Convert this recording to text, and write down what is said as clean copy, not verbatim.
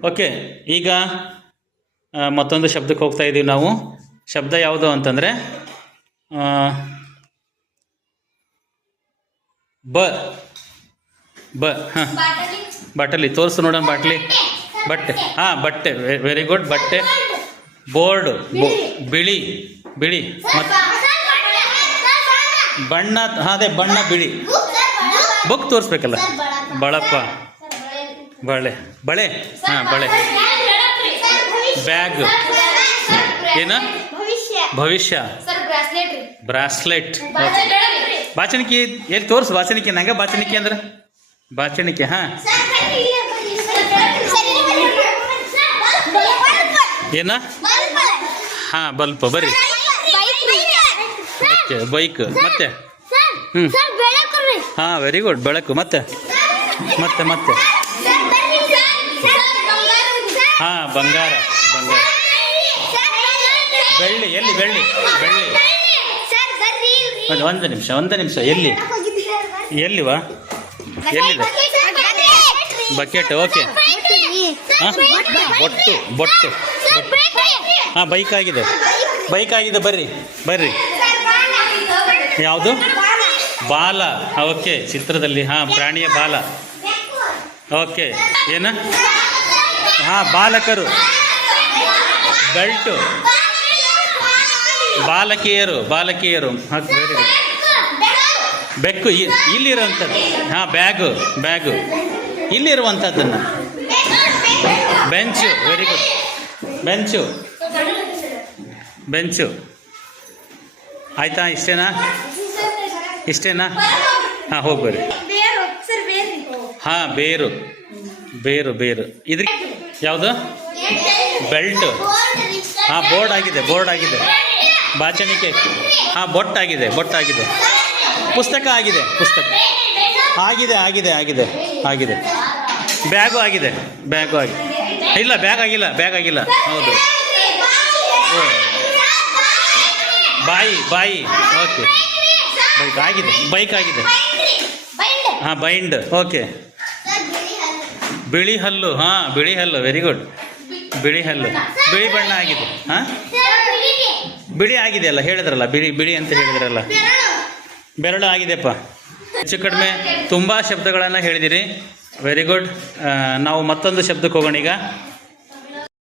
Okay, ಈಗ ಮತ್ತೊಂದು ಶಬ್ದಕ್ಕೆ ಹೋಗ್ತಾ ಇದ್ದೀವಿ ನಾವು. ಶಬ್ದ ಯಾವುದು ಅಂತಂದರೆ ಬ ಬ ಹಾಂ, ಬಾಟಲಿ ತೋರಿಸು ನೋಡೋಣ. ಬಾಟ್ಲಿ, ಬಟ್ಟೆ. ಹಾಂ, ಬಟ್ಟೆ. Very good. ಬಟ್ಟೆ. ಬೋರ್ಡು, ಬಿಳಿ ಬಿಳಿ. ಮತ್ತು ಬಣ್ಣ. ಹಾಂ, ಅದೇ ಬಣ್ಣ ಬಿಳಿ. ಬುಕ್ ತೋರಿಸ್ಬೇಕಲ್ಲ. ಬಳಪ, ಬಳೆ. ಬಳೆ. ಹಾಂ, ಬಳೆ. ಬ್ಯಾಗ್. ಏನು? ಭವಿಷ್ಯ. ಬ್ರಾಸ್ಲೆಟ್. ಬಾಚಣಿಕೆ ಎಲ್ಲಿ ತೋರಿಸು. ಬಾಚಣಿಕೆ ನಂಗೆ ಬಾಚಣಿಕೆ ಅಂದ್ರೆ ಬಾಚಣಿಕೆ. ಹಾಂ, ಏನ? ಹಾಂ, ಬಲ್ಪ್. ಬರ್ರಿ. Okay, bike. ಮತ್ತೆ ಹ್ಞೂ, ಹಾಂ, ವೆರಿ ಗುಡ್. ಬೆಳಕು. ಮತ್ತೆ ಮತ್ತೆ ಮತ್ತೆ ಹಾಂ, ಬಂಗಾರ. ಬಂಗಾರ. ಬೆಳ್ಳಿ. ಎಲ್ಲಿ ಬೆಳ್ಳಿ? ಬೆಳ್ಳಿ. ಒಂದು ನಿಮಿಷ, ಒಂದು ನಿಮಿಷ. ಎಲ್ಲಿವಾ? ಎಲ್ಲಿದೆ? ಬಕೆಟ್. ಓಕೆ. ಹಾಂ, ಬೊಟ್ಟು. ಬೊಟ್ಟು. ಹಾಂ, ಬೈಕ್ ಆಗಿದೆ. ಬೈಕ್ ಆಗಿದೆ. ಬರ್ರಿ ಬರ್ರಿ. ಯಾವುದು? ಬಾಲ. ಓಕೆ, ಚಿತ್ರದಲ್ಲಿ. ಹಾಂ, ಪ್ರಾಣಿಯ ಬಾಲ. ಓಕೆ, ಏನು? ಹಾಂ, ಬಾಲಕರು. ಬೆಲ್ಟು. ಬಾಲಕಿಯರು. ಬಾಲಕಿಯರು. ಹಾಂ, ವೆರಿ ಗುಡ್. ಬೆಕ್ಕು. ಇಲ್ಲಿರುವಂಥದ್ದು. ಹಾಂ, ಬ್ಯಾಗು. ಬ್ಯಾಗು ಇಲ್ಲಿರುವಂಥದ್ದನ್ನು. Bench. Very good. Bench. Bench. ಆಯಿತಾ? ಇಷ್ಟೇನಾ? ಇಷ್ಟೇನಾ? ಹಾಂ, ಹೋಗ್ಬರ್ರಿ. ಹಾಂ, ಬೇರು. ಬೇರು. ಬೇರು. ಇದ್ರ ಯಾವುದು? ಬೆಲ್ಟು. ಹಾಂ, ಬೋರ್ಡ್ ಆಗಿದೆ. ಬೋರ್ಡ್ ಆಗಿದೆ. ಬಾಚಣಿಕೆ. ಹಾಂ, ಬೊಟ್ಟಾಗಿದೆ. ಬೊಟ್ಟಾಗಿದೆ. ಪುಸ್ತಕ ಆಗಿದೆ. ಪುಸ್ತಕ ಆಗಿದೆ. ಆಗಿದೆ. ಆಗಿದೆ. ಆಗಿದೆ. ಬ್ಯಾಗು ಆಗಿದೆ. ಬ್ಯಾಗು ಆಗಿದೆ. ಇಲ್ಲ, ಬ್ಯಾಗ್ ಆಗಿಲ್ಲ. ಬ್ಯಾಗ್ ಆಗಿಲ್ಲ. ಹೌದು. ಬಾಯಿ. ಬಾಯಿ. ಓಕೆ, ಬೈಕ್ ಆಗಿದೆ. ಬೈಕ್ ಆಗಿದೆ. ಹಾಂ, ಬೈಂಡ್. ಓಕೆ. ಬಿಳಿ ಹಲ್ಲು. ಹಾಂ, ಬಿಳಿ ಹಲ್ಲು. Very good. ಬಿಳಿ ಹಲ್ಲು. ಬಿಳಿ ಬಣ್ಣ ಆಗಿದೆ. ಹಾಂ, ಬಿಳಿ ಆಗಿದೆ ಅಲ್ಲ, ಹೇಳಿದ್ರಲ್ಲ. ಬಿಳಿ ಬಿಳಿ ಅಂತ ಹೇಳಿದ್ರಲ್ಲ. ಬೆರಳು ಆಗಿದೆಪ್ಪ. ಹೆಚ್ಚು ಕಡಿಮೆ ತುಂಬ ಶಬ್ದಗಳನ್ನು ಹೇಳಿದಿರಿ. Very good. ನಾವು ಮತ್ತೊಂದು ಶಬ್ದಕ್ಕೆ ಹೋಗೋಣ ಈಗ.